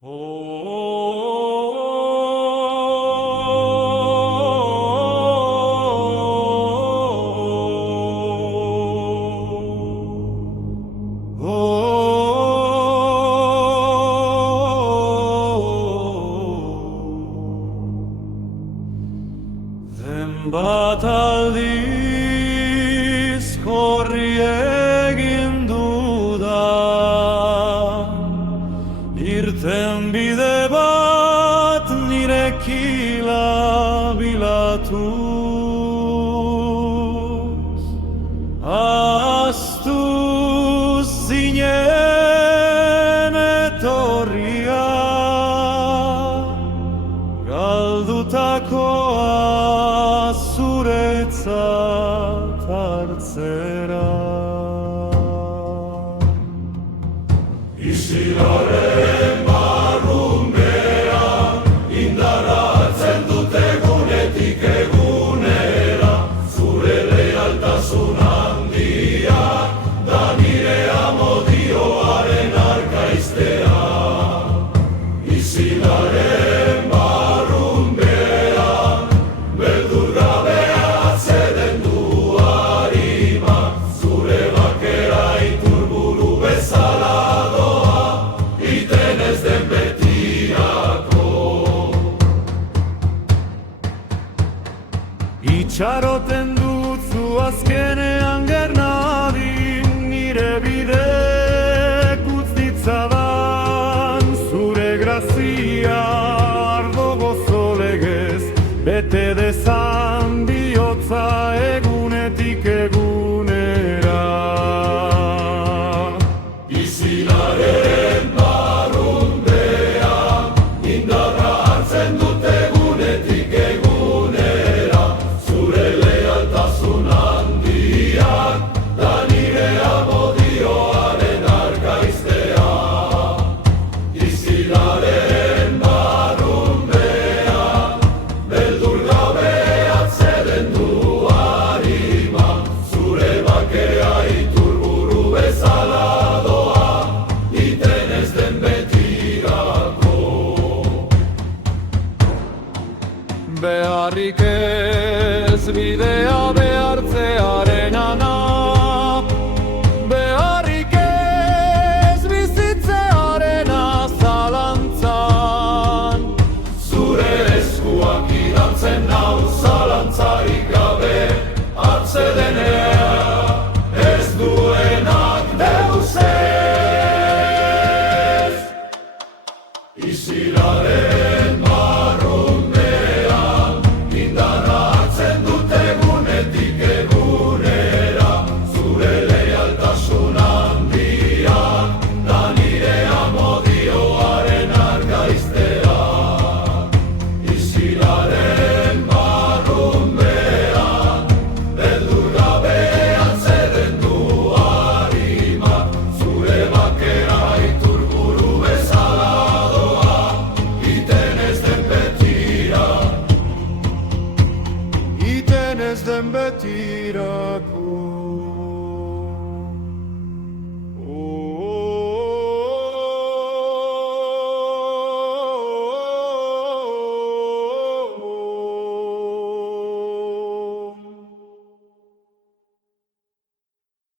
Zenbat aldiz korri egin dudan, irten bide bat nirekila bilatuz. Ahaztu zinen etorria, galdutakoa zuretzat hartzera. Isilaren barrunbea, indarra hartzen dut egunetik egunera, zure leialtasun handia, da nire amodioaren arkaiztea. Isilaren barrunbea, beldur gabea atzeden du harima, zure bakera iturburu bezala doa, iten ez den betirako. Itxaroten dutzu azkenean gernadin, nire bidek utz ditzadan, zure grazia ardo gozo legez, bete dezan bihotza egunetik egunera. Isilaren barrunbea, indarra hartzen dut egunetik egunera, zure leialtasun handiak, da nire amodioaren arkaiztea. Isilaren barrunbea, beldur gabe atzeden du harima, zure bakea iturburu bezala doa, iten ez den betirako. Beharrik ez bidea behartzearen ana, beharrik ez bizitzearen zalantzan. Zure eskuak idantzen nau zalantzarik gabe, atzedenea ez duenak deus ez. Isilaren